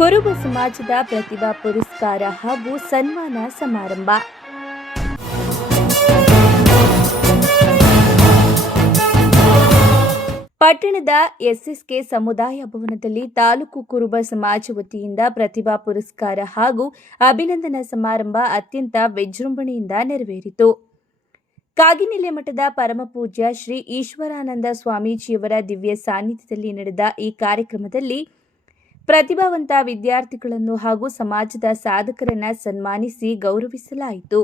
ಕುರುಬ ಸಮಾಜದ ಪ್ರತಿಭಾ ಪುರಸ್ಕಾರ ಹಾಗೂ ಸನ್ಮಾನ ಸಮಾರಂಭ. ಪಟ್ಟಣದ ಎಸ್ಎಸ್ಕೆ ಸಮುದಾಯ ಭವನದಲ್ಲಿ ತಾಲೂಕು ಕುರುಬ ಸಮಾಜ ವತಿಯಿಂದ ಪ್ರತಿಭಾ ಪುರಸ್ಕಾರ ಹಾಗೂ ಅಭಿನಂದನಾ ಸಮಾರಂಭ ಅತ್ಯಂತ ವಿಜೃಂಭಣೆಯಿಂದ ನೆರವೇರಿತು. ಕಾಗಿನೆಲೆ ಮಠದ ಪರಮಪೂಜ್ಯ ಶ್ರೀ ಈಶ್ವರಾನಂದ ಸ್ವಾಮೀಜಿಯವರ ದಿವ್ಯ ಸಾನ್ನಿಧ್ಯದಲ್ಲಿ ನಡೆದ ಈ ಕಾರ್ಯಕ್ರಮದಲ್ಲಿ ಪ್ರತಿಭಾವಂತ ವಿದ್ಯಾರ್ಥಿಗಳನ್ನು ಹಾಗೂ ಸಮಾಜದ ಸಾಧಕರನ್ನು ಸನ್ಮಾನಿಸಿ ಗೌರವಿಸಲಾಯಿತು.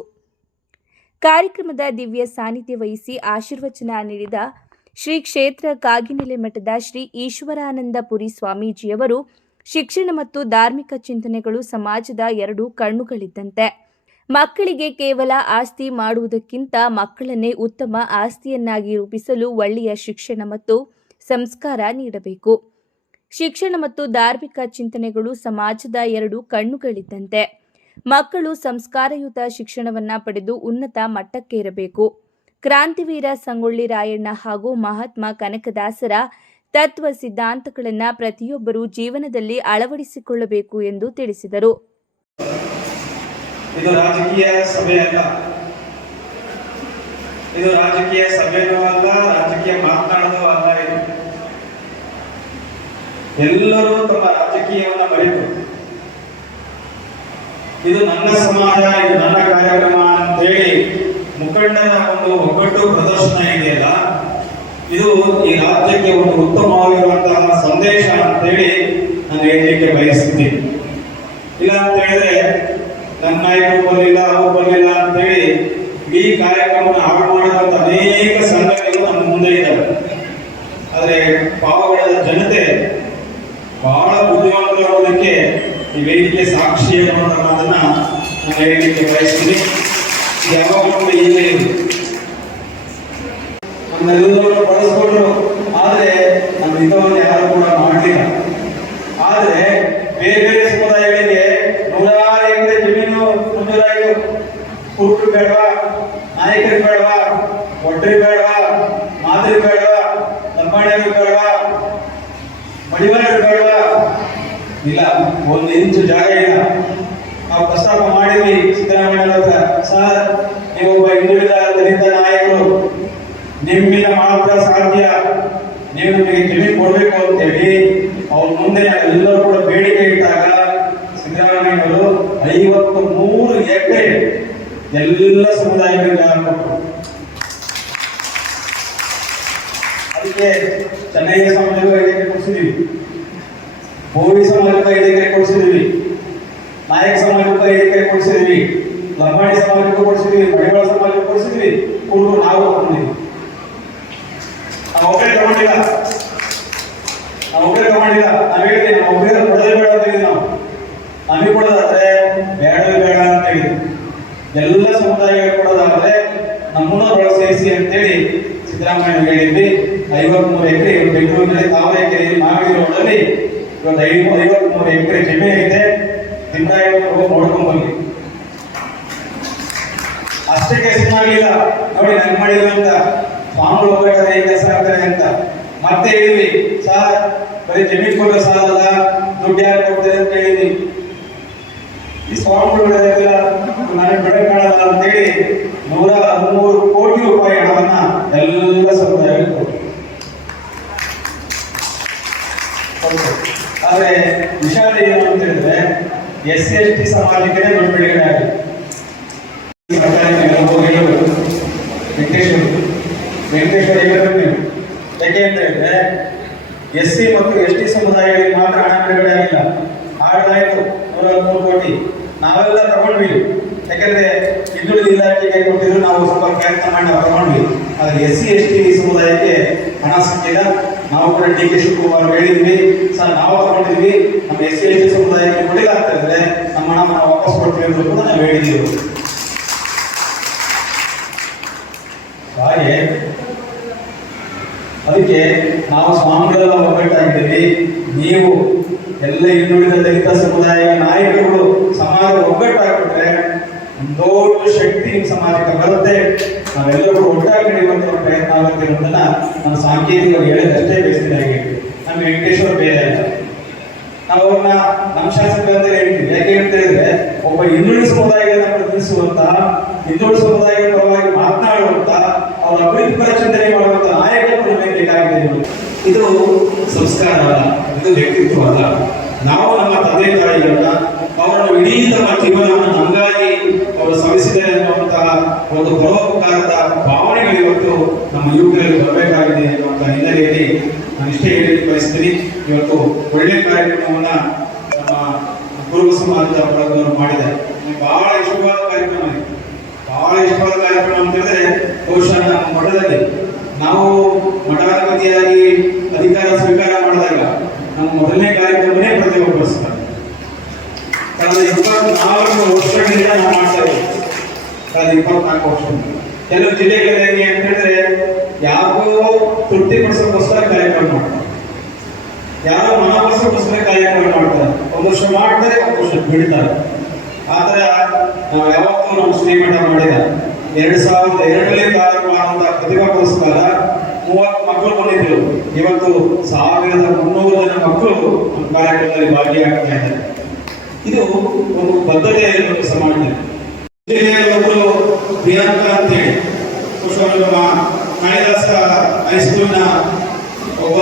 ಕಾರ್ಯಕ್ರಮದ ದಿವ್ಯ ಸಾನ್ನಿಧ್ಯ ವಹಿಸಿ ಆಶೀರ್ವಚನ ನೀಡಿದ ಶ್ರೀ ಕ್ಷೇತ್ರ ಕಾಗಿನೆಲೆ ಮಠದ ಶ್ರೀ ಈಶ್ವರಾನಂದ ಪುರಿ ಸ್ವಾಮೀಜಿಯವರು, ಶಿಕ್ಷಣ ಮತ್ತು ಧಾರ್ಮಿಕ ಚಿಂತನೆಗಳು ಸಮಾಜದ ಎರಡು ಕಣ್ಣುಗಳಿದ್ದಂತೆ. ಮಕ್ಕಳಿಗೆ ಕೇವಲ ಆಸ್ತಿ ಮಾಡುವುದಕ್ಕಿಂತ ಮಕ್ಕಳನ್ನೇ ಉತ್ತಮ ಆಸ್ತಿಯನ್ನಾಗಿ ರೂಪಿಸಲು ಒಳ್ಳೆಯ ಶಿಕ್ಷಣ ಮತ್ತು ಸಂಸ್ಕಾರ ನೀಡಬೇಕು. ಶಿಕ್ಷಣ ಮತ್ತು ಧಾರ್ಮಿಕ ಚಿಂತನೆಗಳು ಸಮಾಜದ ಎರಡು ಕಣ್ಣುಗಳಿದ್ದಂತೆ. ಮಕ್ಕಳು ಸಂಸ್ಕಾರಯುತ ಶಿಕ್ಷಣವನ್ನು ಪಡೆದು ಉನ್ನತ ಮಟ್ಟಕ್ಕೇರಬೇಕು. ಕ್ರಾಂತಿವೀರ ಸಂಗೊಳ್ಳಿ ರಾಯಣ್ಣ ಹಾಗೂ ಮಹಾತ್ಮ ಕನಕದಾಸರ ತತ್ವ ಸಿದ್ಧಾಂತಗಳನ್ನು ಪ್ರತಿಯೊಬ್ಬರೂ ಜೀವನದಲ್ಲಿ ಅಳವಡಿಸಿಕೊಳ್ಳಬೇಕು ಎಂದು ತಿಳಿಸಿದರು. ಇದು ರಾಜಕೀಯ ಸಭೆಯಲ್ಲ, ಇದು ರಾಜಕೀಯ ಸಭೆಯೂ ಅಲ್ಲ, ರಾಜಕೀಯ ಮಾತನಾಡೋದು ಅಲ್ಲ. ಎಲ್ಲರೂ ತಮ್ಮ ರಾಜಕೀಯವನ್ನು ಮರೆತು ಇದು ನನ್ನ ಸಮಾಜ, ಇದು ನನ್ನ ಕಾರ್ಯಕ್ರಮ ಅಂತೇಳಿ ಮುಖಂಡರ ಒಂದು ಒಗ್ಗಟ್ಟು ಪ್ರದರ್ಶನ ಇದೆಯಲ್ಲ, ಇದು ಈ ರಾಜ್ಯಕ್ಕೆ ಒಂದು ಉತ್ತಮವಾಗಿರುವಂತಹ ಸಂದೇಶ ಅಂತೇಳಿ ನಾನು ಹೇಳಲಿಕ್ಕೆ ಬಯಸ್ತೀನಿ. ಇಲ್ಲ ಅಂತ ಹೇಳಿದ್ರೆ ನನ್ನ ನಾಯಕರು ಬರಲಿಲ್ಲ, ಅವ್ರು ಬರಲಿಲ್ಲ ಅಂತೇಳಿ ಈ ಕಾರ್ಯಕ್ರಮವನ್ನು ಹಾಳು ಮಾಡುವಂತ ಅನೇಕ ಸಂಘಟನೆಗಳು ನಮ್ಮ ಮುಂದೆ ಇದ್ದಾವೆ. ಆದರೆ ಪಾವಗಡದ ಜನತೆ ಬಹಳ ಬುದ್ಧಿವಂತರಾಗೋದಕ್ಕೆ ಈ ವೇದಿಕೆ ಸಾಕ್ಷಿ ಅನ್ನುವಂಥ ಮಾತನ್ನ ನಾನು ಹೇಳಲಿಕ್ಕೆ ಬಯಸ್ತೀನಿ. ಯಾವಾಗಲೂ ಇಲ್ಲೇ ಇದೆ, ನಮ್ಮೆಲ್ಲರೂ ಬಳಸ್ಕೊಂಡ್ರು, ಆದರೆ ನಮ್ಮ ಹಿತವನ್ನು ಯಾರು ಕೂಡ ಮಾಡಲಿಲ್ಲ. ಆದರೆ ಬೇರೆ ಬೇರೆ ಸಮುದಾಯಗಳಿಗೆ 100 ಎಕರೆ ಜಮೀನು ಮಂಜೂರಾಯಿತು. ಕುರುಬರು ಬೇಡವಾ, ನಾಯಕರು ಬೇಡವಾ, ಒಡ್ರಿ ಬೇಡವಾ, ಮಾದರಿ ಬೇಡವಾ, ಲಂಬಾಣಿಯರು ಬೇಡವಾ, ಮಡಿವಾಳರು ಬೇಡವಾ? ಇಲ್ಲ, 1 ಇಂಚು ಜಾಗ ಇಲ್ಲ. ನಾವು ಪ್ರಸ್ತಾಪ ಮಾಡಿದ್ವಿ ಸಿದ್ದರಾಮಯ್ಯ ಹತ್ರ, ಸರ್ ನೀವೊಬ್ಬ ಹಿಂದುಳಿದ ದಲಿತ ನಾಯಕರು, ನಿಮ್ಮಿಂದ ಮಾತ್ರ ಸಾಧ್ಯ, ನೀವು ನಿಮಗೆ ಜಮೀನು ಕೊಡಬೇಕು ಅಂತೇಳಿ ಅವ್ರ ಮುಂದೆ ಎಲ್ಲರೂ ಕೂಡ ಬೇಡಿಕೆ ಇಟ್ಟಾಗ ಸಿದ್ದರಾಮಯ್ಯವರು 53 ಎಕರೆ ಎಲ್ಲ ಸಮುದಾಯಗಳಿಗೆ ಕೊಟ್ಟರು. ಅದಕ್ಕೆ ಚೆನ್ನಯ್ಯ ಸಮಾಜಕ್ಕೂ 5 ಎಕರೆ ಕೊಡಿಸಿದೀವಿ, ಭೋವಿ ಸಮಾಜಕ್ಕೂ 5 ಎಕರೆ ಕೊಡಿಸಿದೀವಿ, ನಾಯಕ ಸಮಾಜಕ್ಕೂ 5 ಎಕರೆ ಕೊಡಿಸಿದೀವಿ, ಲಂಬಾಣಿ ಸಮಾಜಕ್ಕೂ ಕೊಡಿಸಿದೀವಿ, ಮಡಿವಾಳ ಸಮಾಜಕ್ಕೂ ಕೊಡಿಸಿದ್ವಿ, ಕುರುಬರು ನಾವು ತಗೊಂಡಿದ್ವಿ. ನಾವೊಬ್ಬರೇ ತಗೊಂಡಿಲ್ಲ, ನಾವು ಹೇಳಿದ್ವಿ ನಾವೊಬ್ಬರೇ ಕೊಡೋದೇ ಬೇಡ ಅಂತ ಹೇಳಿದ್ವಿ. ನಮಗೆ ಕೊಡೋದಾದ್ರೆ ಬೇಡವೇ ಬೇಡ ಅಂತ ಹೇಳಿದ್ವಿ. ಎಲ್ಲ ಸಮುದಾಯಗಳು ಕೊಡೋದಾದ್ರೆ ನಮ್ಮನ್ನ ಸೇರಿಸಿ ಅಂತೇಳಿ ಸಿದ್ದರಾಮಯ್ಯ ಹೇಳಿದ್ವಿ. 53 ಎಕರೆ ಬೆಂಗಳೂರಿನಲ್ಲಿ ತಾವರೆಕೆರೆ ಮಾಗಡಿ ರೋಡಲ್ಲಿ ಇವತ್ತು 53 ಎಕರೆ ಜಮೀನು ಇದೆ. ತಿಮ್ಮರಾಯರು ಹೋಗಿ ನೋಡ್ಕೊಂಡ್ ಬಂದ್ವಿ. ಅಷ್ಟೇ ಕೆಲಸ ಮಾಡಲಿಲ್ಲ, ನೋಡಿ ನಂಗೆ ಮಾಡಿದ್ರು ಅಂತ, ಸ್ವಾಮಿಗಳು ಹೋಗ್ಬೇಕಾದ್ರೆ ಏನ್ ಕೆಲಸ ಆಗ್ತಾರೆ ಅಂತ ಮತ್ತೆ ಹೇಳಿದ್ವಿ. ಸರ್ ಬರೀ ಜಮೀನು ಕೊಟ್ಟರೆ ಸಾಲಲ್ಲ, ದುಡ್ಡು ಯಾರು ಕೊಡ್ತಾರೆ ಅಂತ ಹೇಳಿದ್ವಿ. ಈ ಸ್ವಾಮಿಗಳು ನನಗೆ ಬೆಳೆ ಕಾಣಲ್ಲ ಅಂತೇಳಿ 113 ಕೋಟಿ ರೂಪಾಯಿ ಹಣವನ್ನ ಎಲ್ಲ ಸಮುದಾಯಗಳು ಕೊಟ್ಟರು. ಆದ್ರೆ ವಿಷಾದ ಏನು ಅಂತ ಹೇಳಿದ್ರೆ SC/ST ಸಮಾಜಕ್ಕೆ ದೊಡ್ಡ ಬಿಡುಗಡೆ ಆಗಿದೆ. ವೆಂಕಟೇಶ್ವರ ಹೇಳಬೇಕು. ಯಾಕೆ ಅಂತ ಹೇಳಿದ್ರೆ SC ಮತ್ತು ST ಸಮುದಾಯಗಳಿಗೆ ಮಾತ್ರ ಹಣ ಬಿಡುಗಡೆ ಆಗಿಲ್ಲ, ಆಡಲಾಯಿತು 113 ಕೋಟಿ ನಾವೆಲ್ಲ ತಗೊಂಡ್ವಿ. ಯಾಕಂದ್ರೆ ಹಿಂದುಳಿದ ಇಲಾಖೆಗೆ ಕೊಟ್ಟಿದ್ರು, ನಾವು ಸ್ವಲ್ಪ ಪ್ರಯತ್ನ ಮಾಡಿ ನಾವು ತಗೊಂಡ್ವಿ. ಆದ್ರೆ SC/ST ಸಮುದಾಯಕ್ಕೆ ಹಣ ಸಿಕ್ಕಿಲ್ಲ. ನಾವು ಕೂಡ DK ಶಿವಕುಮಾರ್ ಹೇಳಿದ್ವಿ, ಸರ್ ನಾವು ತಗೊಂಡಿದ್ವಿ, ನಮ್ಮ SC/ST ಸಮುದಾಯಕ್ಕೆ ಕೊಡಿಲ್ಲ ಅಂತ ಹೇಳಿದ್ರೆ ನಮ್ಮ ಹಣ ನಾವು ವಾಪಸ್ ಕೊಡ್ತೀವಿ ಅಂತ ಕೂಡ ನಾವು ಹೇಳಿದ್ದೀವಿ. ಹಾಗೆ ಅದಕ್ಕೆ ನಾವು ಸ್ವಾಮಿಗಳೆಲ್ಲ ಒಗ್ಗಟ್ಟಾಗಿದ್ದೀವಿ. ನೀವು ಎಲ್ಲ ಹಿಂದುಳಿದ ದಲಿತ ಸಮುದಾಯ ನಾಯಕರುಗಳು ಸಮಾಜ ಒಗ್ಗಟ್ಟಾಗ್ಬಿಟ್ರೆ ದೊಡ್ಡ ಶಕ್ತಿ ನಿಮ್ಮ ಸಮಾಜಕ್ಕೆ ಬರುತ್ತೆ. ನಾವೆಲ್ಲರೂ ಒಟ್ಟಾಗಿ ನಡೆಯುವಂತ ಪ್ರಯತ್ನ ಆಗುತ್ತೆ ಅನ್ನೋದನ್ನ ನಾನು ಸಾಂಕೇತಿಕವಾಗಿ ಹೇಳಿದಷ್ಟೇ ಬೇಸಿದಾಗಿ. ನಮ್ಮ ವೆಂಕಟೇಶ್ವರ ಬೇರೆ ಅಲ್ಲ. ನಾವು ಅವ್ರನ್ನ ನಮ್ಮ ಶಾಸಕರು ಅಂತ ಹೇಳ್ತೀವಿ. ಯಾಕೆ ಅಂತ ಹೇಳಿದ್ರೆ ಒಬ್ಬ ಹಿಂದುಳಿದ ಸಮುದಾಯಗಳನ್ನ ಪ್ರತಿನಿಧಿಸುವಂತಹ, ಹಿಂದುಳಿದ ಸಮುದಾಯಗಳ ಪರವಾಗಿ ಮಾತನಾಡುವಂತಹ, ಅವರ ಅಭಿವೃದ್ಧಿ ಪರ ಚಿಂತನೆ ಮಾಡುವಂತಹ ನಾಯಕತ್ವ ನಮಗೆ ಬೇಕಾಗಿದೆ. ಇದು ಸಂಸ್ಕಾರ ಅಲ್ಲ, ಇದು ವ್ಯಕ್ತಿತ್ವ ಅಲ್ಲ. ನಾವು ನಮ್ಮ ತಂದೆ ತಾಯಿಗಳನ್ನ, ಅವರನ್ನು ಇಡೀ ತಮ್ಮ ಜೀವನವನ್ನು ನಮಗಾಗಿ ಅವರು ಶ್ರಮಿಸಿದ್ದಾರೆ ಅನ್ನುವಂತಹ ಒಂದು ಪರೋಪಕಾರದ ಭಾವನೆಗಳು ಇವತ್ತು ನಮ್ಮ ಯುವಕರಲ್ಲಿ ಬರಬೇಕಾಗಿದೆ ಎನ್ನುವಂತಹ ಹಿನ್ನೆಲೆಯಲ್ಲಿ ನಾನು ಇಷ್ಟೇ ಹೇಳಿ ಬಯಸ್ತೀನಿ. ಇವತ್ತು ಒಳ್ಳೆ ಕಾರ್ಯಕ್ರಮವನ್ನ ನಮ್ಮ ಗುರು ಸಮಾಜದ ಬಳಗದವರು ಮಾಡಿದ್ದಾರೆ. ಬಹಳ ಇಷ್ಟವಾದ ಕಾರ್ಯಕ್ರಮ ಇದೆ. ಬಹಳ ಇಷ್ಟವಾದ ಕಾರ್ಯಕ್ರಮ ಅಂತ ಹೇಳಿದ್ರೆ ಬಹುಶಃ ನಮ್ಮ ಮಠದಲ್ಲಿ ನಾವು ಮಠಾಧಿಪತಿಯಾಗಿ ಅಧಿಕಾರ ಸ್ವೀಕಾರ ಮಾಡಿದಾಗ ನಮ್ಮ ಮೊದಲನೇ ಕಾರ್ಯಕ್ರಮನೇ ಪ್ರತಿಭಾ ಪುರಸ್ಕಾರ. ಕಳೆದ 24 ವರ್ಷಗಳಿಂದ ನಾವು ಮಾಡ್ತಾ ಇದ್ದೀವಿ. ಕಳೆದ 24 ವರ್ಷದಿಂದ ಕೆಲವು ಜಿಲ್ಲೆಗಳಲ್ಲಿ ಅಂತ ಹೇಳಿದ್ರೆ ಯಾಕೋ ತೃಪ್ತಿಪಡಿಸೋಕ್ಕೋಸ್ಕರ ಕಾರ್ಯಕ್ರಮ ಮಾಡ್ತಾರೆ, ಯಾರೋ ಮನವೊಲಿಸೋಕ್ಕೋಸ್ಕರ ಕಾರ್ಯಕ್ರಮ ಮಾಡ್ತಾರೆ. ಒಂದು ವರ್ಷ ಮಾಡ್ತಾರೆ, ಒಂದು ವರ್ಷ ಬಿಡ್ತಾರೆ. ಆತರ ನಾವು ಯಾವತ್ತೂ ನಮ್ಮ ಶ್ರೀಮಠ ಮಾಡಿದ 2002ರಲ್ಲಿ ಪ್ರಾರಂಭ ಆದಂತಹ ಪ್ರತಿಭಾ ಪುರಸ್ಕಾರ 30 ಮಕ್ಕಳು ಬಂದಿದ್ರು. ಇವತ್ತು 1300 ಜನ ಮಕ್ಕಳು ನಮ್ಮ ಕಾರ್ಯಕ್ರಮದಲ್ಲಿ ಭಾಗಿಯಾಗ್ತಾ ಇದ್ದಾರೆ. ಇದು ಒಂದು ಬದ್ಧತೆ ಇರಬೇಕು ಸಮಾಜದಲ್ಲಿ. ಜಿಲ್ಲೆಯಲ್ಲೊಬ್ಬರು ಪ್ರಿಯಾಂಕಾ ಅಂತ ಹೇಳಿ ನಮ್ಮ ಕಾಳಿದಾಸ ಹೈಸ್ಕೂಲ್ನ ಒಬ್ಬ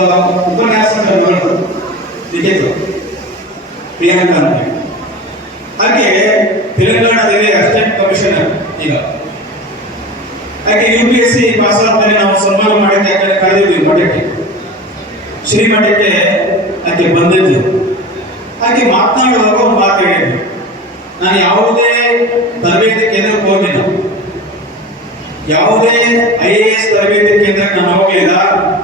ಉಪನ್ಯಾಸಕರು ನಿಜರು ಪ್ರಿಯಾಂಕಾ ಅಂತ ಹೇಳಿ. ಹಾಗೆ ತೆಲಂಗಾಣದಲ್ಲಿ ಅಸಿಸ್ಟೆಂಟ್ ಕಮಿಷನರ್ ಈಗ. ಹಾಗೆ UPSC ಪಾಸ್ ಆದ್ಮೇಲೆ ನಾವು ಸನ್ಮಾನ ಮಾಡಕ್ಕೆ ಯಾಕಂದ್ರೆ ಕರೆದಿದ್ವಿ ಮಠಕ್ಕೆ, ಶ್ರೀಮಠಕ್ಕೆ ಆಕೆ ಬಂದಿದ್ಲು. ಹಾಗೆ ಮಾತನಾಡುವಾಗ ಒಂದು ಮಾತು ಹೇಳಿದ್ರು, ನಾನು ಯಾವುದೇ ತರಬೇತಿ ಕೇಂದ್ರಕ್ಕೆ ಹೋಗಿಲ್ಲ, ಯಾವುದೇ IAS ತರಬೇತಿ ಕೇಂದ್ರಕ್ಕೆ ನಾನು ಹೋಗಲಿಲ್ಲ.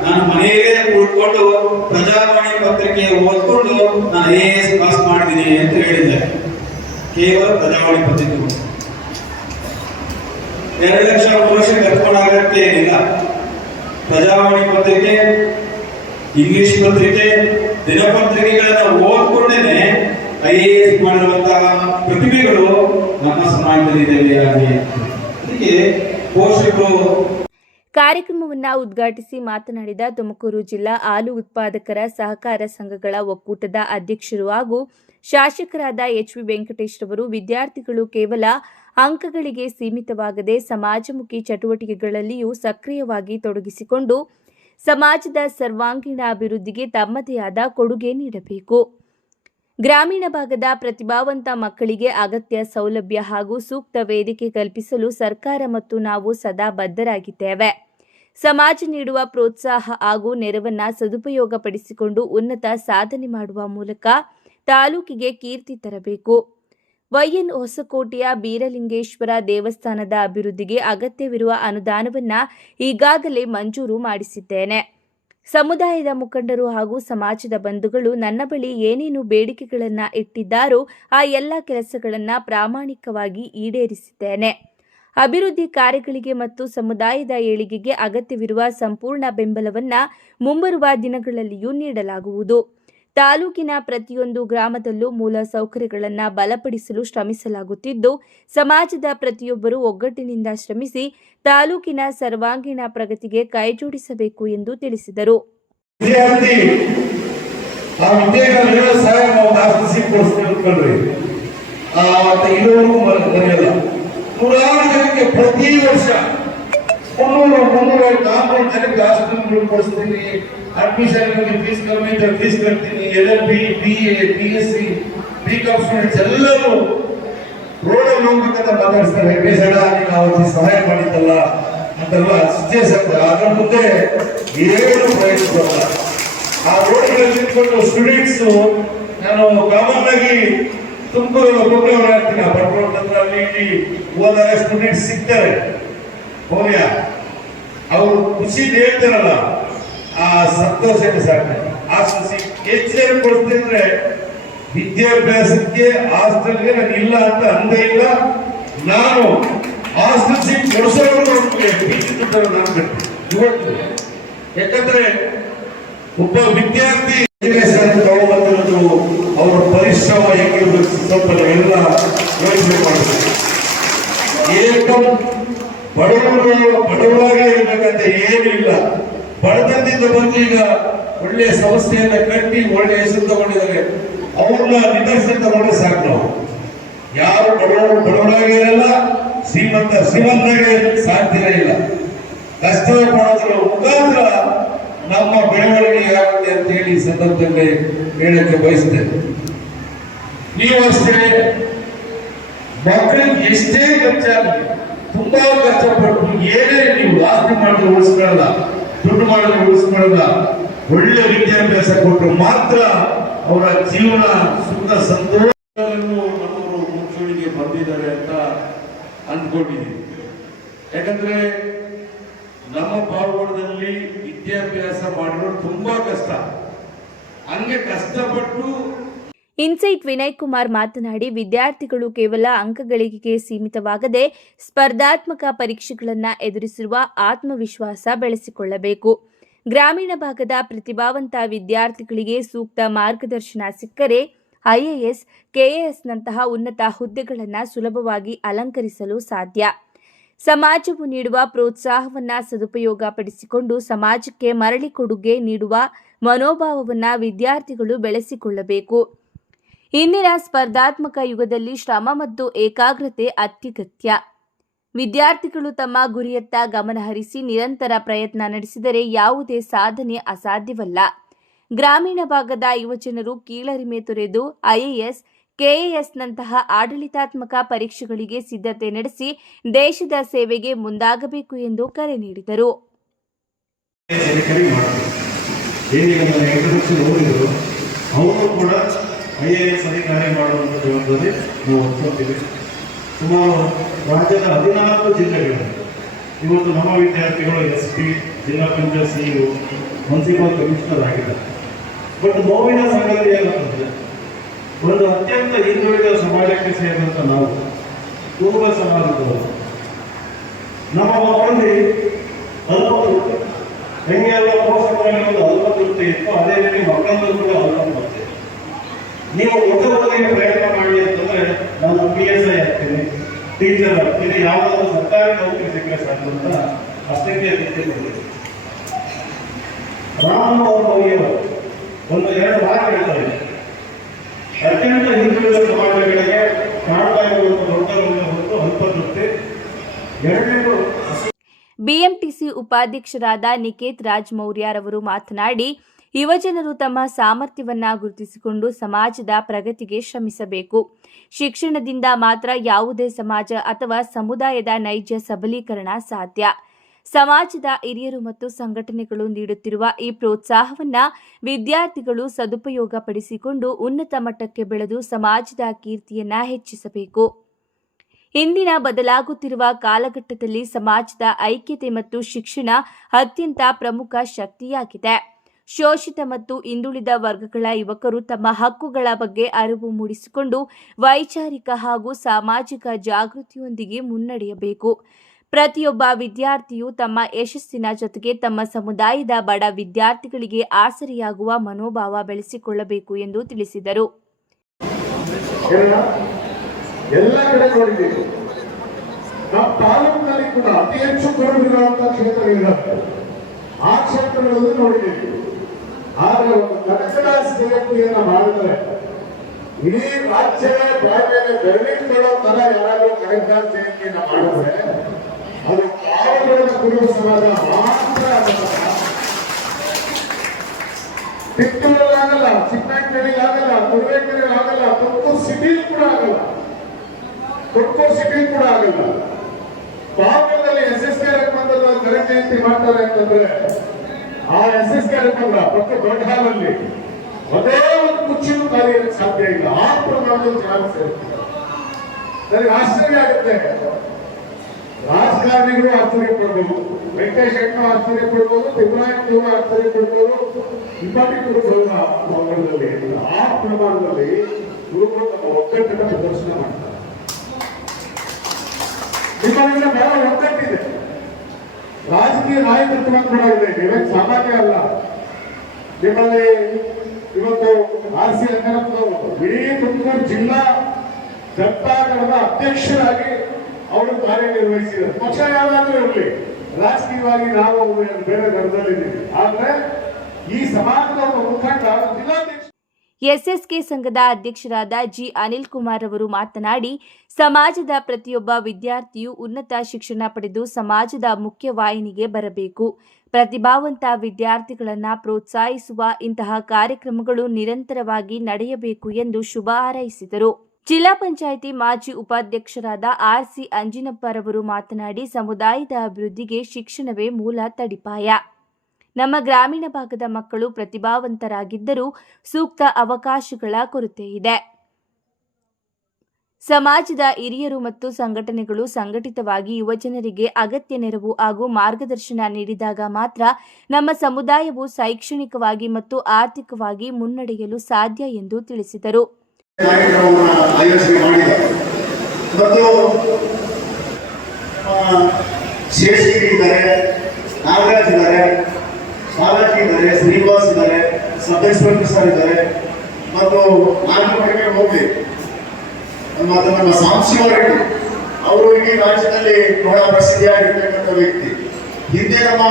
ನಾನು ಮನೆಯಲ್ಲೇ ಕುಳಿತುಕೊಂಡು ಪ್ರಜಾವಾಣಿ ಪತ್ರಿಕೆ ಓದ್ಕೊಂಡು ನಾನು IAS ಪಾಸ್ ಮಾಡಿದ್ದೀನಿ ಅಂತ ಹೇಳಿದ್ದಾರೆ. ಕೇವಲ ಪ್ರಜಾವಾಣಿ ಪತ್ರಿಕೆ 2 ಲಕ್ಷ 3 ಲಕ್ಷ ಖರ್ಚುಕೊಳ್ಳಾಗತ್ತೆ ಏನಿಲ್ಲ. ಪ್ರಜಾವಾಣಿ ಪತ್ರಿಕೆ, ಇಂಗ್ಲಿಷ್ ಪತ್ರಿಕೆ, ದಿನಪತ್ರಿಕೆಗಳನ್ನ ಓದ್ಕೊಂಡೇನೆ IAS ಮಾಡಿರುವಂತಹ ಪ್ರತಿಭೆಗಳು ನಮ್ಮ ಸಮಾಜದಲ್ಲಿ ಹೀಗೆ ಪೋಷಕರು. ಕಾರ್ಯಕ್ರಮವನ್ನು ಉದ್ಘಾಟಿಸಿ ಮಾತನಾಡಿದ ತುಮಕೂರು ಜಿಲ್ಲಾ ಹಾಲು ಉತ್ಪಾದಕರ ಸಹಕಾರ ಸಂಘಗಳ ಒಕ್ಕೂಟದ ಅಧ್ಯಕ್ಷರು ಹಾಗೂ ಶಾಸಕರಾದ HV ವೆಂಕಟೇಶ್ ರವರು ವಿದ್ಯಾರ್ಥಿಗಳು ಕೇವಲ ಅಂಕಗಳಿಗೆ ಸೀಮಿತವಾಗದೆ ಸಮಾಜಮುಖಿ ಚಟುವಟಿಕೆಗಳಲ್ಲಿಯೂ ಸಕ್ರಿಯವಾಗಿ ತೊಡಗಿಸಿಕೊಂಡು ಸಮಾಜದ ಸರ್ವಾಂಗೀಣ ಅಭಿವೃದ್ಧಿಗೆ ತಮ್ಮದೇ ಆದ ಕೊಡುಗೆ ನೀಡಬೇಕು. ಗ್ರಾಮೀಣ ಭಾಗದ ಪ್ರತಿಭಾವಂತ ಮಕ್ಕಳಿಗೆ ಅಗತ್ಯ ಸೌಲಭ್ಯ ಹಾಗೂ ಸೂಕ್ತ ವೇದಿಕೆ ಕಲ್ಪಿಸಲು ಸರ್ಕಾರ ಮತ್ತು ನಾವು ಸದಾ ಬದ್ಧರಾಗಿದ್ದೇವೆ. ಸಮಾಜ ನೀಡುವ ಪ್ರೋತ್ಸಾಹ ಹಾಗೂ ನೆರವನ್ನ ಸದುಪಯೋಗಪಡಿಸಿಕೊಂಡು ಉನ್ನತ ಸಾಧನೆ ಮಾಡುವ ಮೂಲಕ ತಾಲೂಕಿಗೆ ಕೀರ್ತಿ ತರಬೇಕು. YN ಹೊಸಕೋಟೆಯ ಬೀರಲಿಂಗೇಶ್ವರ ದೇವಸ್ಥಾನದ ಅಭಿವೃದ್ಧಿಗೆ ಅಗತ್ಯವಿರುವ ಅನುದಾನವನ್ನ ಈಗಾಗಲೇ ಮಂಜೂರು ಮಾಡಿಸಿದ್ದೇನೆ. ಸಮುದಾಯದ ಮುಖಂಡರು ಹಾಗೂ ಸಮಾಜದ ಬಂಧುಗಳು ನನ್ನ ಬಳಿ ಏನೇನು ಬೇಡಿಕೆಗಳನ್ನು ಇಟ್ಟಿದ್ದಾರೋ ಆ ಎಲ್ಲ ಕೆಲಸಗಳನ್ನು ಪ್ರಾಮಾಣಿಕವಾಗಿ ಈಡೇರಿಸಿದ್ದೇನೆ. ಅಭಿವೃದ್ಧಿ ಕಾರ್ಯಗಳಿಗೆ ಮತ್ತು ಸಮುದಾಯದ ಏಳಿಗೆಗೆ ಅಗತ್ಯವಿರುವ ಸಂಪೂರ್ಣ ಬೆಂಬಲವನ್ನು ಮುಂಬರುವ ದಿನಗಳಲ್ಲಿಯೂ ನೀಡಲಾಗುವುದು. ತಾಲೂಕಿನ ಪ್ರತಿಯೊಂದು ಗ್ರಾಮದಲ್ಲೂ ಮೂಲ ಸೌಕರ್ಯಗಳನ್ನು ಬಲಪಡಿಸಲು ಶ್ರಮಿಸಲಾಗುತ್ತಿದ್ದು, ಸಮಾಜದ ಪ್ರತಿಯೊಬ್ಬರೂ ಒಗ್ಗಟ್ಟಿನಿಂದ ಶ್ರಮಿಸಿ ತಾಲೂಕಿನ ಸರ್ವಾಂಗೀಣ ಪ್ರಗತಿಗೆ ಕೈಜೋಡಿಸಬೇಕು ಎಂದು ತಿಳಿಸಿದರು. ಪ್ರತಿ ವರ್ಷ 300 ಜನಕ್ಕೆ ಹಾಸ್ಟೆಲ್ ಕೊಡಿಸ್ತೀನಿ, ಅಡ್ಮಿಷನ್ ಫೀಸ್ ಕಮ್ಮಿ ಇದ್ರೆ ಫೀಸ್ ಕಟ್ತೀನಿ, LLB, BA, BSc, BCom students ಎಲ್ಲರೂ ರೋಡಲ್ಲಿ ಹೋಗ್ಬೇಕಂತ ಮಾತಾಡಿಸ್ತಾರೆ. ಬೇಸಡ ನೀನು ಅವತ್ತು ಸಹಾಯ ಮಾಡಿದ್ದಲ್ಲ ಅಂತೆಲ್ಲ ಅದರ ಮುಂದೆ ಏನು ಪ್ರಯೋಜನ ಬರಲ್ಲ. ಆ ರೋಡ್ಗಳಲ್ಲಿ ನಿಂತ್ಕೊಂಡು ಸ್ಟೂಡೆಂಟ್ಸ್, ನಾನು ಕಾಮನ್ ಆಗಿ ತುಮಕೂರು ಒಬ್ಬೊಬ್ಬರೇ ಓಡಾಡ್ತೀನಿ. ಆ ಬಟ್ರೋಡ್ ಹತ್ರ ಅಲ್ಲಿ ಇಲ್ಲಿ ಹೋದಾಗ ಸ್ಟೂಡೆಂಟ್ಸ್ ಸಿಗ್ತಾರೆ. ಹೋಗ್ಯ ಅವರು ಖುಷಿ ಹೇಳ್ತಾರಲ್ಲ, ಆ ಸಂತೋಷನೇ ಸಾಕು. ಹೆಚ್ಚೇನು ಕೊಡ್ತಿದ್ರೆ ವಿದ್ಯಾಭ್ಯಾಸಕ್ಕೆ ಹಾಸ್ಟೆಲ್ಗೆ ನಾನು ಇಲ್ಲ ಅಂತ ಅಂದೇ ಇಲ್ಲ. ನಾನು ಹಾಸ್ಟೆಲ್ ಸೀಟ್ ಕೊಡಿಸೋರು ನಾನು ಇವತ್ತು, ಯಾಕಂದ್ರೆ ಒಬ್ಬ ವಿದ್ಯಾರ್ಥಿ ತಗೊಂಡ್ಬಂದಿರೋದು ಅವರ ಪರಿಶ್ರಮ ಹೆಂಗಿರ್ಬೇಕು ಸ್ವಲ್ಪ ಎಲ್ಲ ಯೋಚನೆ ಮಾಡಬೇಕು. ಏಕಂ ಬಡವರಾಗೇ ಇರ್ಬೇಕಂತ ಏನೂ ಇಲ್ಲ. ಬಡತನದಿಂದ ಬಂದು ಈಗ ಒಳ್ಳೆ ಸಂಸ್ಥೆಯನ್ನ ಕಟ್ಟಿ ಒಳ್ಳೆ ಹೆಸರು ತಗೊಂಡಿದ್ದಾರೆ. ಅವ್ರನ್ನ ನಿದರ್ಶನ ತಗೊಂಡು ಸಾಕು. ನಾವು ಯಾರು ಬಡವರಾಗಿ ಇರಲ್ಲ, ಶ್ರೀಮಂತರಾಗಿ ಸಾಧ್ಯನೇ ಇಲ್ಲ. ಕಷ್ಟ ಪಡೋದ್ರ ಮುಖಾಂತರ ನಮ್ಮ ಬೆಳವಣಿಗೆ ಆಗುತ್ತೆ ಅಂತ ಹೇಳಿ ಈ ಸಂದರ್ಭದಲ್ಲಿ ಹೇಳಕ್ಕೆ ಬಯಸ್ತೇನೆ. ನೀವು ಅಷ್ಟೇ ಮಕ್ಕಳಿಗೆ ಎಷ್ಟೇ ಖರ್ಚಾಗಲಿ ತುಂಬಾ ಕಷ್ಟಪಟ್ಟು ಏನೇ ನೀವು ಆಸ್ತಿ ಮಾಡಿದ್ರೆ ಉಳಿಸ್ಕೊಳ್ಳಲ್ಲ, ದುಡ್ಡು ಮಾಡಿದ್ರೆ ಉಳಿಸ್ಕೊಳ್ಳಲ್ಲ, ಒಳ್ಳೆ ವಿದ್ಯಾಭ್ಯಾಸ ಕೊಟ್ಟರು ಮಾತ್ರ ಅವರ ಜೀವನ ಸುಖ ಸಂತೋಷವನ್ನು ನಮ್ಮವರು ಮುಂಚೂಣಿಗೆ ಬಂದಿದ್ದಾರೆ ಅಂತ ಅಂದ್ಕೊಂಡಿದ್ದೀವಿ. ಯಾಕಂದ್ರೆ ನಮ್ಮ ಪಾವಗಡದಲ್ಲಿ ವಿದ್ಯಾಭ್ಯಾಸ ಮಾಡೋದು ತುಂಬಾ ಕಷ್ಟ. ಹಂಗೆ ಕಷ್ಟಪಟ್ಟು ಇನ್ಸೈಟ್ ವಿನಯ್ ಕುಮಾರ್ ಮಾತನಾಡಿ, ವಿದ್ಯಾರ್ಥಿಗಳು ಕೇವಲ ಅಂಕಗಳಿಕೆಗೆ ಸೀಮಿತವಾಗದೆ ಸ್ಪರ್ಧಾತ್ಮಕ ಪರೀಕ್ಷೆಗಳನ್ನು ಎದುರಿಸಿರುವ ಆತ್ಮವಿಶ್ವಾಸ ಬೆಳೆಸಿಕೊಳ್ಳಬೇಕು. ಗ್ರಾಮೀಣ ಭಾಗದ ಪ್ರತಿಭಾವಂತ ವಿದ್ಯಾರ್ಥಿಗಳಿಗೆ ಸೂಕ್ತ ಮಾರ್ಗದರ್ಶನ ಸಿಕ್ಕರೆ ಐಎಎಸ್, ಕೆಎಎಸ್ನಂತಹ ಉನ್ನತ ಹುದ್ದೆಗಳನ್ನು ಸುಲಭವಾಗಿ ಅಲಂಕರಿಸಲು ಸಾಧ್ಯ. ಸಮಾಜವು ನೀಡುವ ಪ್ರೋತ್ಸಾಹವನ್ನು ಸದುಪಯೋಗಪಡಿಸಿಕೊಂಡು ಸಮಾಜಕ್ಕೆ ಮರಳಿ ಕೊಡುಗೆ ನೀಡುವ ಮನೋಭಾವವನ್ನು ವಿದ್ಯಾರ್ಥಿಗಳು ಬೆಳೆಸಿಕೊಳ್ಳಬೇಕು. ಇಂದಿನ ಸ್ಪರ್ಧಾತ್ಮಕ ಯುಗದಲ್ಲಿ ಶ್ರಮ ಮತ್ತು ಏಕಾಗ್ರತೆ ಅತ್ಯಗತ್ಯ. ವಿದ್ಯಾರ್ಥಿಗಳು ತಮ್ಮ ಗುರಿಯತ್ತ ಗಮನಹರಿಸಿ ನಿರಂತರ ಪ್ರಯತ್ನ ನಡೆಸಿದರೆ ಯಾವುದೇ ಸಾಧನೆ ಅಸಾಧ್ಯವಲ್ಲ. ಗ್ರಾಮೀಣ ಭಾಗದ ಯುವಜನರು ಕೀಳರಿಮೆ ತೊರೆದು ಐಎಎಸ್, ಕೆಎಎಸ್ನಂತಹ ಆಡಳಿತಾತ್ಮಕ ಪರೀಕ್ಷೆಗಳಿಗೆ ಸಿದ್ಧತೆ ನಡೆಸಿ ದೇಶದ ಸೇವೆಗೆ ಮುಂದಾಗಬೇಕು ಎಂದು ಕರೆ ನೀಡಿದರು. ಅವರು ಕೂಡ ಐಎಎಸ್ ಅಧಿಕಾರಿ ಮಾಡುವಂಥ ಜವಾಬ್ದಾರಿ ನಾವು ಹೊತ್ಕೊಳ್ತೀವಿ. ಸುಮಾರು ರಾಜ್ಯದ 14 ಜಿಲ್ಲೆಗಳು ಇವತ್ತು ನಮ್ಮ ವಿದ್ಯಾರ್ಥಿಗಳು SP, ಜಿಲ್ಲಾ ಪಂಚಾಯತ್ CEO, ಮುನ್ಸಿಪಲ್ ಕಮಿಷನರ್ ಆಗಿದ್ದಾರೆ. ಬಟ್ ನೋವಿನ ಸಂಗತಿ ಏನಂತಂದ್ರೆ, ಒಂದು ಅತ್ಯಂತ ಹಿಂದುಳಿದ ಸಮಾಜಕ್ಕೆ ಸೇರಿದಂಥ ನಾವು ಪೂರ್ವ ಸಮಾಜದವರು ನಮ್ಮ ಮಕ್ಕಳಲ್ಲಿ ಅಲ್ಪತೃಪ್ತಿ, ಹೆಂಗೆ ಎಲ್ಲ ಪೋಷಕರಲ್ಲಿ ಒಂದು ಅಲ್ಪತೃಪ್ತಿ ಇತ್ತು, ಅದೇ ರೀತಿ ಮಕ್ಕಳಲ್ಲೂ ಕೂಡ ಅಲ್ಪತೃಪ್ತಿ. ನೀವು ಉದ್ಯೋಗಕ್ಕೆ ಪ್ರಯತ್ನ ಮಾಡಿ ಅಂತಂದ್ರೆ ನಾನು PSI ಆಗ್ತೀನಿ, ಟೀಚರ್ ಆಗ್ತೀನಿ, ಯಾವುದಾದ್ರು ಸರ್ಕಾರಿ ನೌಕರಿ ಸಿಕ್ಕರೆ ಸಾಕು ಅಂತ ಅಷ್ಟೇ ರೀತಿಯಲ್ಲಿ ರಾಮನವರು ಒಂದು 2 ವಾರ ಹೇಳ್ತಾರೆ. ಅತ್ಯಂತ ಹಿಂದುಳಿದ ಸಮಾಜಗಳಿಗೆ ಕಾಡ್ತಾ ಇರುವಂತಹ ದೊಡ್ಡ ಹೊತ್ತು ಅಲ್ಪತೃಪ್ತಿ. ಎರಡನೇದು ಬಿಎಂಟಿಸಿ ಉಪಾಧ್ಯಕ್ಷರಾದ ನಿಕೇತ್ ರಾಜ್ ಮೌರ್ಯರವರು ಮಾತನಾಡಿ, ಯುವಜನರು ತಮ್ಮ ಸಾಮರ್ಥ್ಯವನ್ನು ಗುರುತಿಸಿಕೊಂಡು ಸಮಾಜದ ಪ್ರಗತಿಗೆ ಶ್ರಮಿಸಬೇಕು. ಶಿಕ್ಷಣದಿಂದ ಮಾತ್ರ ಯಾವುದೇ ಸಮಾಜ ಅಥವಾ ಸಮುದಾಯದ ನೈಜ ಸಬಲೀಕರಣ ಸಾಧ್ಯ. ಸಮಾಜದ ಹಿರಿಯರು ಮತ್ತು ಸಂಘಟನೆಗಳು ನೀಡುತ್ತಿರುವ ಈ ಪ್ರೋತ್ಸಾಹವನ್ನು ವಿದ್ಯಾರ್ಥಿಗಳು ಸದುಪಯೋಗಪಡಿಸಿಕೊಂಡು ಉನ್ನತ ಮಟ್ಟಕ್ಕೆ ಬೆಳೆದು ಸಮಾಜದ ಕೀರ್ತಿಯನ್ನು ಹೆಚ್ಚಿಸಬೇಕು. ಇಂದಿನ ಬದಲಾಗುತ್ತಿರುವ ಕಾಲಘಟ್ಟದಲ್ಲಿ ಸಮಾಜದ ಐಕ್ಯತೆ ಮತ್ತು ಶಿಕ್ಷಣ ಅತ್ಯಂತ ಪ್ರಮುಖ ಶಕ್ತಿಯಾಗಿದೆ. ಶೋಷಿತ ಮತ್ತು ಹಿಂದುಳಿದ ವರ್ಗಗಳ ಯುವಕರು ತಮ್ಮ ಹಕ್ಕುಗಳ ಬಗ್ಗೆ ಅರಿವು ಮೂಡಿಸಿಕೊಂಡು ವೈಚಾರಿಕ ಹಾಗೂ ಸಾಮಾಜಿಕ ಜಾಗೃತಿಯೊಂದಿಗೆ ಮುನ್ನಡೆಯಬೇಕು. ಪ್ರತಿಯೊಬ್ಬ ವಿದ್ಯಾರ್ಥಿಯು ತಮ್ಮ ಯಶಸ್ಸಿನ ಜೊತೆಗೆ ತಮ್ಮ ಸಮುದಾಯದ ಬಡ ವಿದ್ಯಾರ್ಥಿಗಳಿಗೆ ಆಸರೆಯಾಗುವ ಮನೋಭಾವ ಬೆಳೆಸಿಕೊಳ್ಳಬೇಕು ಎಂದು ತಿಳಿಸಿದರು. ಎಲ್ಲ ಕಡೆ ನೋಡಿದ್ದೀವಿ. ನಮ್ಮ ತಾಲೂಕಿನಲ್ಲಿ ಕೂಡ ಅತಿ ಹೆಚ್ಚು ಕೊರಗಿರುವಂತಹ ಕ್ಷೇತ್ರಗಳಿವೆ. ಆ ಕ್ಷೇತ್ರಗಳಲ್ಲಿ ನೋಡಿದ್ದೀವಿ. ಆದರೆ ಒಂದು ಕನ್ನಡ ಸೇವೆಯನ್ನು ಮಾಡಿದ್ರೆ ಇಡೀ ರಾಜ್ಯವೇ ಬಾಯಿಗೆ ಬೆರಳಿಕೊಳ್ಳೋ ತರ ಯಾರಾದರೂ ಕನ್ನಡ ಸೇವೆಯನ್ನು ಮಾಡಿದ್ರೆ ಅದು ಪಾವಗಡ ಕುರುಬ ಸಮಾಜ ಮಾತ್ರ ಕಿತ್ತೂರಲ್ಲಿ ಆಗಲ್ಲ, ಚಿಕ್ಕನಹಳ್ಳಿಯಲ್ಲಿ ಆಗಲ್ಲ, ತುರುವೇಕೆರೆಯಲ್ಲಿ ಆಗಲ್ಲ, ತುಮಕೂರು ಸಿಟಿಲಿ ಕೂಡ ಆಗಲ್ಲ. ಪಾವಗಡದಲ್ಲಿ SS ಕಾರ್ಯಕ್ರಮದಲ್ಲಿ ಕರೆ ಜಯಂತಿ ಮಾಡ್ತಾರೆ ಅಂತಂದ್ರೆ ಆ SS ಕಾರ್ಯಕ್ರಮ ಪ್ರತಿ ದೊಡ್ಡ ಹಾಲಲ್ಲಿ ಅದೇ ಒಂದು ಕುರ್ಚಿನೂ ಖಾಲಿ ಇರಕ್ಕೆ ಸಾಧ್ಯ ಇಲ್ಲ. ಆ ಪ್ರಮಾಣದಲ್ಲಿ ಜನ ಸೇರ್ತಾರೆ. ನನಗೆ ಆಶ್ಚರ್ಯ ಆಗುತ್ತೆ. ರಾಜಕಾರಣಿಗಳು ಆಶ್ಚರ್ಯ ಪಡ್ಬೋದು, ವೆಂಕಟೇಶ್ ಅಣ್ಣ ಆಶ್ಚರ್ಯ ಪಡ್ಬೋದು, ತಿಮ್ಮರಾಯರು ಆಶ್ಚರ್ಯ ಪಡ್ಬೋದು, ಇಬ್ಬರು ಪಾವಗಡದಲ್ಲಿ ಆ ಪ್ರಮಾಣದಲ್ಲಿ ಗುರುಗಳು ತಮ್ಮ ಒಗ್ಗಟ್ಟನ್ನು ಪ್ರದರ್ಶನ ಮಾಡ್ತಾರೆ. ನಿಮ್ಮಲ್ಲಿಂದ ಬಹಳ ಒಗ್ಗಟ್ಟಿದೆ, ರಾಜಕೀಯ ನಾಯಕತ್ವ ಕೂಡ ಇದೆ. ನೀವೇ ಸಾಮಾನ್ಯ ಅಲ್ಲ. ನಿಮ್ಮಲ್ಲಿ ಇವತ್ತು RC ರಂಗನಾಥ್ನವರು ಇಡೀ ತುಮಕೂರು ಜಿಲ್ಲಾ ಜನತಾದಳದ ಅಧ್ಯಕ್ಷರಾಗಿ ಅವರು ಕಾರ್ಯನಿರ್ವಹಿಸಿದ್ದಾರೆ. ಪಕ್ಷ ಯಾವ್ದಾದ್ರೂ ಇರಲಿ, ರಾಜಕೀಯವಾಗಿ ನಾವು ಬೇರೆ ದರದಲ್ಲಿದ್ದೀವಿ. ಆದ್ರೆ ಈ ಸಮಾಜದ ಒಬ್ಬ ಮುಖಂಡ ಜಿಲ್ಲಾಧ್ಯಕ್ಷ. ಎಸ್ಎಸ್ಕೆ ಸಂಘದ ಅಧ್ಯಕ್ಷರಾದ ಜಿ ಅನಿಲ್ ಕುಮಾರ್ ಅವರು ಮಾತನಾಡಿ, ಸಮಾಜದ ಪ್ರತಿಯೊಬ್ಬ ವಿದ್ಯಾರ್ಥಿಯು ಉನ್ನತ ಶಿಕ್ಷಣ ಪಡೆದು ಸಮಾಜದ ಮುಖ್ಯವಾಹಿನಿಗೆ ಬರಬೇಕು. ಪ್ರತಿಭಾವಂತ ವಿದ್ಯಾರ್ಥಿಗಳನ್ನು ಪ್ರೋತ್ಸಾಹಿಸುವ ಇಂತಹ ಕಾರ್ಯಕ್ರಮಗಳು ನಿರಂತರವಾಗಿ ನಡೆಯಬೇಕು ಎಂದು ಶುಭ ಹಾರೈಸಿದರು. ಜಿಲ್ಲಾ ಪಂಚಾಯಿತಿ ಮಾಜಿ ಉಪಾಧ್ಯಕ್ಷರಾದ ಆರ್ಸಿ ಅಂಜಿನಪ್ಪರವರು ಮಾತನಾಡಿ, ಸಮುದಾಯದ ಅಭಿವೃದ್ಧಿಗೆ ಶಿಕ್ಷಣವೇ ಮೂಲ ತಡಿಪಾಯ. ನಮ್ಮ ಗ್ರಾಮೀಣ ಭಾಗದ ಮಕ್ಕಳು ಪ್ರತಿಭಾವಂತರಾಗಿದ್ದರೂ ಸೂಕ್ತ ಅವಕಾಶಗಳ ಕೊರತೆ ಇದೆ. ಸಮಾಜದ ಹಿರಿಯರು ಮತ್ತು ಸಂಘಟನೆಗಳು ಸಂಘಟಿತವಾಗಿ ಯುವಜನರಿಗೆ ಅಗತ್ಯ ನೆರವು ಹಾಗೂ ಮಾರ್ಗದರ್ಶನ ನೀಡಿದಾಗ ಮಾತ್ರ ನಮ್ಮ ಸಮುದಾಯವು ಶೈಕ್ಷಣಿಕವಾಗಿ ಮತ್ತು ಆರ್ಥಿಕವಾಗಿ ಮುನ್ನಡೆಯಲು ಸಾಧ್ಯ ಎಂದು ತಿಳಿಸಿದರು. ಬಾಲಾಜಿ ಇದ್ದಾರೆ, ಶ್ರೀನಿವಾಸ್ ಇದ್ದಾರೆ, ಸಬ್ ಇನ್ಸ್ಪೆಕ್ಟರ್ ಸರ್ ಇದ್ದಾರೆ ಮತ್ತು ನಾನು ಕಡೆಗೆ ಹೋಗ್ಲಿ ಮತ್ತು ನಮ್ಮ ಸಾಂಶಿವರೆಡ್ಡಿ ಅವರು ಇಡೀ ರಾಜ್ಯದಲ್ಲಿ ಬಹಳ ಪ್ರಸಿದ್ಧಿಯಾಗಿರ್ತಕ್ಕಂಥ ವ್ಯಕ್ತಿ. ಹಿಂದೆ ನಮ್ಮ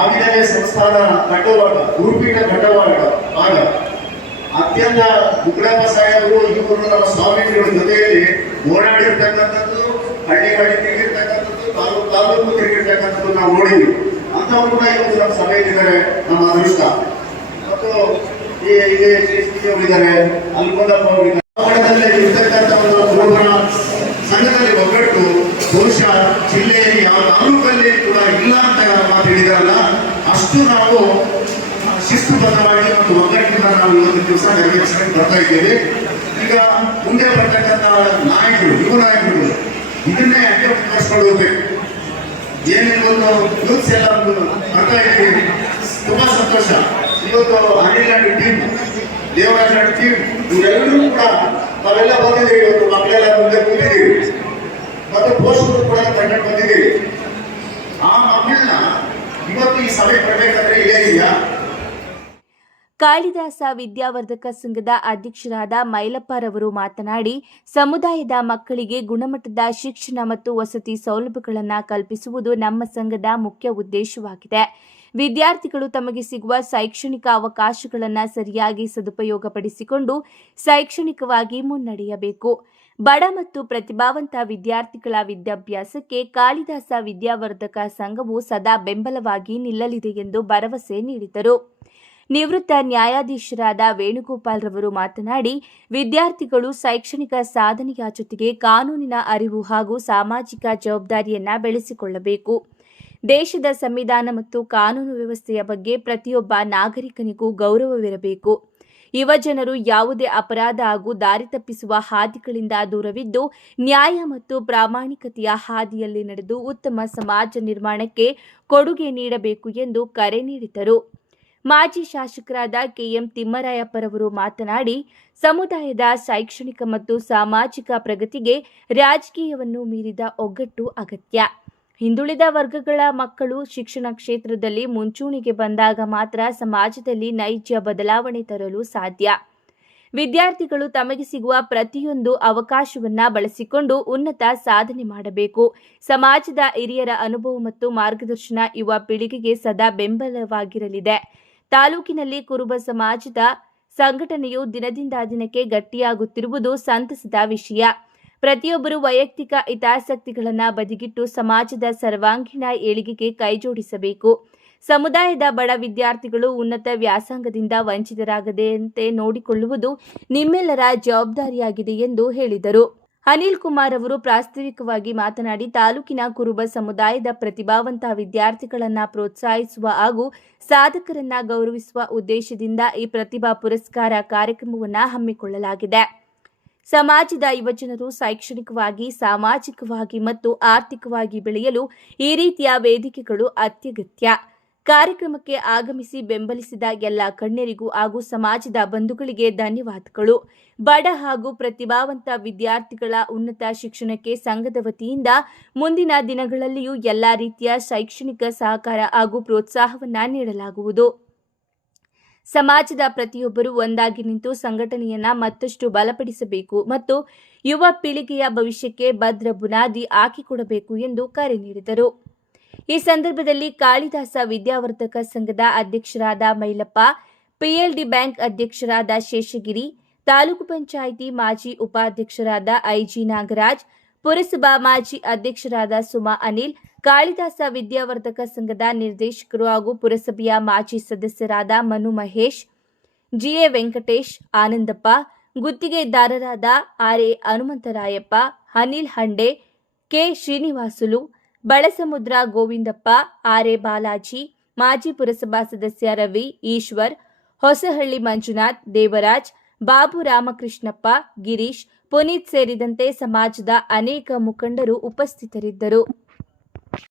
ಆಂಜನೇಯ ಸಂಸ್ಥಾನ ಕಟ್ಟುವಾಗ, ಗುರುಪೀಠ ಕಟ್ಟುವಾಗ ಆಗ ಅತ್ಯಂತ ಉಗ್ರಪ್ಪ ಸಾಹೇಬರು ಇವರು ನಮ್ಮ ಸ್ವಾಮೀಜಿಗಳ ಜೊತೆಯಲ್ಲಿ ಓಡಾಡಿರ್ತಕ್ಕಂಥದ್ದು, ಹಳ್ಳಿ ತಿರುಗಿರ್ತಕ್ಕಂಥದ್ದು, ತಾಲೂಕು ತಿರುಗಿರ್ತಕ್ಕಂಥದ್ದು ನಾವು ನೋಡಿದ್ವಿ. ಅಂತವರು ಕೂಡ ಇವತ್ತು ನಮ್ಮ ಸಭೆಯಲ್ಲಿದ್ದಾರೆ. ನಮ್ಮ ಅದೃಷ್ಟ ಮತ್ತು ಇದ್ದಾರೆ, ಅಲ್ಕೊಂಡಪ್ಪ ಅವರಿದ್ದಾರೆ. ಇರ್ತಕ್ಕಂಥ ಒಂದು ಸಂಘದಲ್ಲಿ ಒಗ್ಗಟ್ಟು ಬಹುಶಃ ಜಿಲ್ಲೆಯಲ್ಲಿ ಯಾವ ತಾಲೂಕಲ್ಲಿ ಕೂಡ ಇಲ್ಲ ಅಂತ ಮಾತು ಹೇಳಿದಾರಲ್ಲ, ಅಷ್ಟು ನಾವು ಶಿಸ್ತುಬದ್ಧವಾಗಿ ಮತ್ತು ಒಗ್ಗಟ್ಟಿನಿಂದ ನಾವು ಇವತ್ತು ದಿವಸ ನೆರವೇರಿಸಕ್ಕೆ ಬರ್ತಾ ಇದ್ದೇವೆ. ಈಗ ಮುಂದೆ ಬರ್ತಕ್ಕಂಥ ನಾಯಕರು, ಯುವ ನಾಯಕರು ಇದನ್ನೇ ಯಾಕೆ ಮುಂದುವರಿಸ್ಕೊಂಡು ಹೋಗ್ಬೇಕು. ಏನಿವತ್ತು ಯೂತ್ಸ್ ಎಲ್ಲ ಬರ್ತಾ ಇದ್ದೀವಿ, ತುಂಬಾ ಸಂತೋಷ. ಇವತ್ತು Anil and team, Devaraj and team ಇವರೆಲ್ಲರೂ ಕೂಡ ನಾವೆಲ್ಲ ಬಂದಿದ್ದೀವಿ. ಇವತ್ತು ಮಕ್ಕಳೆಲ್ಲ ಮುಂದೆ ಕೂತಿದ್ದೀವಿ ಮತ್ತು ಪೋಷಕರು ಕೂಡ ಕಂಡು ಬಂದಿದ್ದೀವಿ. ಆ ಮಕ್ಕಳನ್ನ ಇವತ್ತು ಈ ಸಭೆ ಬರಬೇಕಾದ್ರೆ ಇಲ್ಲೇ ಇದೆಯಾ? ಕಾಳಿದಾಸ ವಿದ್ಯಾವರ್ಧಕ ಸಂಘದ ಅಧ್ಯಕ್ಷರಾದ ಮೈಲಪ್ಪರವರು ಮಾತನಾಡಿ, ಸಮುದಾಯದ ಮಕ್ಕಳಿಗೆ ಗುಣಮಟ್ಟದ ಶಿಕ್ಷಣ ಮತ್ತು ವಸತಿ ಸೌಲಭ್ಯಗಳನ್ನು ಕಲ್ಪಿಸುವುದು ನಮ್ಮ ಸಂಘದ ಮುಖ್ಯ ಉದ್ದೇಶವಾಗಿದೆ. ವಿದ್ಯಾರ್ಥಿಗಳು ತಮಗೆ ಸಿಗುವ ಶೈಕ್ಷಣಿಕ ಅವಕಾಶಗಳನ್ನು ಸರಿಯಾಗಿ ಸದುಪಯೋಗಪಡಿಸಿಕೊಂಡು ಶೈಕ್ಷಣಿಕವಾಗಿ ಮುನ್ನಡೆಯಬೇಕು. ಬಡ ಮತ್ತು ಪ್ರತಿಭಾವಂತ ವಿದ್ಯಾರ್ಥಿಗಳ ವಿದ್ಯಾಭ್ಯಾಸಕ್ಕೆ ಕಾಳಿದಾಸ ವಿದ್ಯಾವರ್ಧಕ ಸಂಘವು ಸದಾ ಬೆಂಬಲವಾಗಿ ನಿಲ್ಲಲಿದೆ ಎಂದು ಭರವಸೆ ನೀಡಿದರು. ನಿವೃತ್ತ ನ್ಯಾಯಾಧೀಶರಾದ ವೇಣುಗೋಪಾಲ್ ರವರು ಮಾತನಾಡಿ, ವಿದ್ಯಾರ್ಥಿಗಳು ಶೈಕ್ಷಣಿಕ ಸಾಧನೆಯ ಜೊತೆಗೆ ಕಾನೂನಿನ ಅರಿವು ಹಾಗೂ ಸಾಮಾಜಿಕ ಜವಾಬ್ದಾರಿಯನ್ನು ಬೆಳೆಸಿಕೊಳ್ಳಬೇಕು. ದೇಶದ ಸಂವಿಧಾನ ಮತ್ತು ಕಾನೂನು ವ್ಯವಸ್ಥೆಯ ಬಗ್ಗೆ ಪ್ರತಿಯೊಬ್ಬ ನಾಗರಿಕನಿಗೂ ಗೌರವವಿರಬೇಕು. ಯುವಜನರು ಯಾವುದೇ ಅಪರಾಧ ಹಾಗೂ ದಾರಿ ತಪ್ಪಿಸುವ ಹಾದಿಗಳಿಂದ ದೂರವಿದ್ದು ನ್ಯಾಯ ಮತ್ತು ಪ್ರಾಮಾಣಿಕತೆಯ ಹಾದಿಯಲ್ಲಿ ನಡೆದು ಉತ್ತಮ ಸಮಾಜ ನಿರ್ಮಾಣಕ್ಕೆ ಕೊಡುಗೆ ನೀಡಬೇಕು ಎಂದು ಕರೆ ನೀಡಿದರು. ಮಾಜಿ ಶಾಸಕರಾದ ಕೆಎಂ ತಿಮ್ಮರಾಯಪ್ಪರವರು ಮಾತನಾಡಿ, ಸಮುದಾಯದ ಶೈಕ್ಷಣಿಕ ಮತ್ತು ಸಾಮಾಜಿಕ ಪ್ರಗತಿಗೆ ರಾಜಕೀಯವನ್ನು ಮೀರಿದ ಒಗ್ಗಟ್ಟು ಅಗತ್ಯ. ಹಿಂದುಳಿದ ವರ್ಗಗಳ ಮಕ್ಕಳು ಶಿಕ್ಷಣ ಕ್ಷೇತ್ರದಲ್ಲಿ ಮುಂಚೂಣಿಗೆ ಬಂದಾಗ ಮಾತ್ರ ಸಮಾಜದಲ್ಲಿ ನೈಜ ಬದಲಾವಣೆ ತರಲು ಸಾಧ್ಯ. ವಿದ್ಯಾರ್ಥಿಗಳು ತಮಗೆ ಸಿಗುವ ಪ್ರತಿಯೊಂದು ಅವಕಾಶವನ್ನು ಬಳಸಿಕೊಂಡು ಉನ್ನತ ಸಾಧನೆ ಮಾಡಬೇಕು. ಸಮಾಜದ ಹಿರಿಯರ ಅನುಭವ ಮತ್ತು ಮಾರ್ಗದರ್ಶನ ಯುವ ಪೀಳಿಗೆಗೆ ಸದಾ ಬೆಂಬಲವಾಗಿರಲಿದೆ. ತಾಲೂಕಿನಲ್ಲಿ ಕುರುಬ ಸಮಾಜದ ಸಂಘಟನೆಯು ದಿನದಿಂದ ದಿನಕ್ಕೆ ಗಟ್ಟಿಯಾಗುತ್ತಿರುವುದು ಸಂತಸದ ವಿಷಯ. ಪ್ರತಿಯೊಬ್ಬರು ವೈಯಕ್ತಿಕ ಹಿತಾಸಕ್ತಿಗಳನ್ನು ಬದಿಗಿಟ್ಟು ಸಮಾಜದ ಸರ್ವಾಂಗೀಣ ಏಳಿಗೆಗೆ ಕೈಜೋಡಿಸಬೇಕು. ಸಮುದಾಯದ ಬಡ ವಿದ್ಯಾರ್ಥಿಗಳು ಉನ್ನತ ವ್ಯಾಸಂಗದಿಂದ ವಂಚಿತರಾಗದಂತೆ ನೋಡಿಕೊಳ್ಳುವುದು ನಿಮ್ಮೆಲ್ಲರ ಜವಾಬ್ದಾರಿಯಾಗಿದೆ ಎಂದು ಹೇಳಿದರು. ಅನಿಲ್ ಕುಮಾರ್ ಅವರು ಪ್ರಾಸ್ತಾವಿಕವಾಗಿ ಮಾತನಾಡಿ, ತಾಲೂಕಿನ ಕುರುಬ ಸಮುದಾಯದ ಪ್ರತಿಭಾವಂತ ವಿದ್ಯಾರ್ಥಿಗಳನ್ನು ಪ್ರೋತ್ಸಾಹಿಸುವ ಹಾಗೂ ಸಾಧಕರನ್ನ ಗೌರವಿಸುವ ಉದ್ದೇಶದಿಂದ ಈ ಪ್ರತಿಭಾ ಪುರಸ್ಕಾರ ಕಾರ್ಯಕ್ರಮವನ್ನು ಹಮ್ಮಿಕೊಳ್ಳಲಾಗಿದೆ. ಸಮಾಜದ ಯುವಜನರು ಶೈಕ್ಷಣಿಕವಾಗಿ, ಸಾಮಾಜಿಕವಾಗಿ ಮತ್ತು ಆರ್ಥಿಕವಾಗಿ ಬೆಳೆಯಲು ಈ ರೀತಿಯ ವೇದಿಕೆಗಳು ಅತ್ಯಗತ್ಯ. ಕಾರ್ಯಕ್ರಮಕ್ಕೆ ಆಗಮಿಸಿ ಬೆಂಬಲಿಸಿದ ಎಲ್ಲ ಗಣ್ಯರಿಗೂ ಹಾಗೂ ಸಮಾಜದ ಬಂಧುಗಳಿಗೆ ಧನ್ಯವಾದಗಳು. ಬಡ ಹಾಗೂ ಪ್ರತಿಭಾವಂತ ವಿದ್ಯಾರ್ಥಿಗಳ ಉನ್ನತ ಶಿಕ್ಷಣಕ್ಕೆ ಸಂಘದ ವತಿಯಿಂದ ಮುಂದಿನ ದಿನಗಳಲ್ಲಿಯೂ ಎಲ್ಲ ರೀತಿಯ ಶೈಕ್ಷಣಿಕ ಸಹಕಾರ ಹಾಗೂ ಪ್ರೋತ್ಸಾಹವನ್ನು ನೀಡಲಾಗುವುದು. ಸಮಾಜದ ಪ್ರತಿಯೊಬ್ಬರು ಒಂದಾಗಿ ನಿಂತು ಸಂಘಟನೆಯನ್ನು ಮತ್ತಷ್ಟು ಬಲಪಡಿಸಬೇಕು ಮತ್ತು ಯುವ ಪೀಳಿಗೆಯ ಭವಿಷ್ಯಕ್ಕೆ ಭದ್ರ ಬುನಾದಿ ಹಾಕಿಕೊಡಬೇಕು ಎಂದು ಕರೆ ನೀಡಿದರು. ಈ ಸಂದರ್ಭದಲ್ಲಿ ಕಾಳಿದಾಸ ವಿದ್ಯಾವರ್ಧಕ ಸಂಘದ ಅಧ್ಯಕ್ಷರಾದ ಮೈಲಪ್ಪ, ಪಿಎಲ್ಡಿ ಬ್ಯಾಂಕ್ ಅಧ್ಯಕ್ಷರಾದ ಶೇಷಗಿರಿ, ತಾಲೂಕು ಪಂಚಾಯಿತಿ ಮಾಜಿ ಉಪಾಧ್ಯಕ್ಷರಾದ ಐಜಿ ನಾಗರಾಜ್, ಪುರಸಭಾ ಮಾಜಿ ಅಧ್ಯಕ್ಷರಾದ ಸುಮಾ ಅನಿಲ್, ಕಾಳಿದಾಸ ವಿದ್ಯಾವರ್ಧಕ ಸಂಘದ ನಿರ್ದೇಶಕರು ಹಾಗೂ ಪುರಸಭೆಯ ಮಾಜಿ ಸದಸ್ಯರಾದ ಮನು ಮಹೇಶ್, ಜಿಎ ವೆಂಕಟೇಶ್, ಆನಂದಪ್ಪ, ಗುತ್ತಿಗೆದಾರರಾದ ಆರ್ಎ ಹನುಮಂತರಾಯಪ್ಪ, ಅನಿಲ್ ಹಂಡೆ, ಕೆ ಶ್ರೀನಿವಾಸುಲು, ಬಳಸಮುದ್ರ ಗೋವಿಂದಪ್ಪ, ಆರ್ಎ ಬಾಲಾಜಿ, ಮಾಜಿ ಪುರಸಭಾ ಸದಸ್ಯ ರವಿ, ಈಶ್ವರ್, ಹೊಸಹಳ್ಳಿ ಮಂಜುನಾಥ್, ದೇವರಾಜ್, ಬಾಬು ರಾಮಕೃಷ್ಣಪ್ಪ, ಗಿರೀಶ್, ಪುನೀತ್ ಸೇರಿದಂತೆ ಸಮಾಜದ ಅನೇಕ ಮುಖಂಡರು ಉಪಸ್ಥಿತರಿದ್ದರು.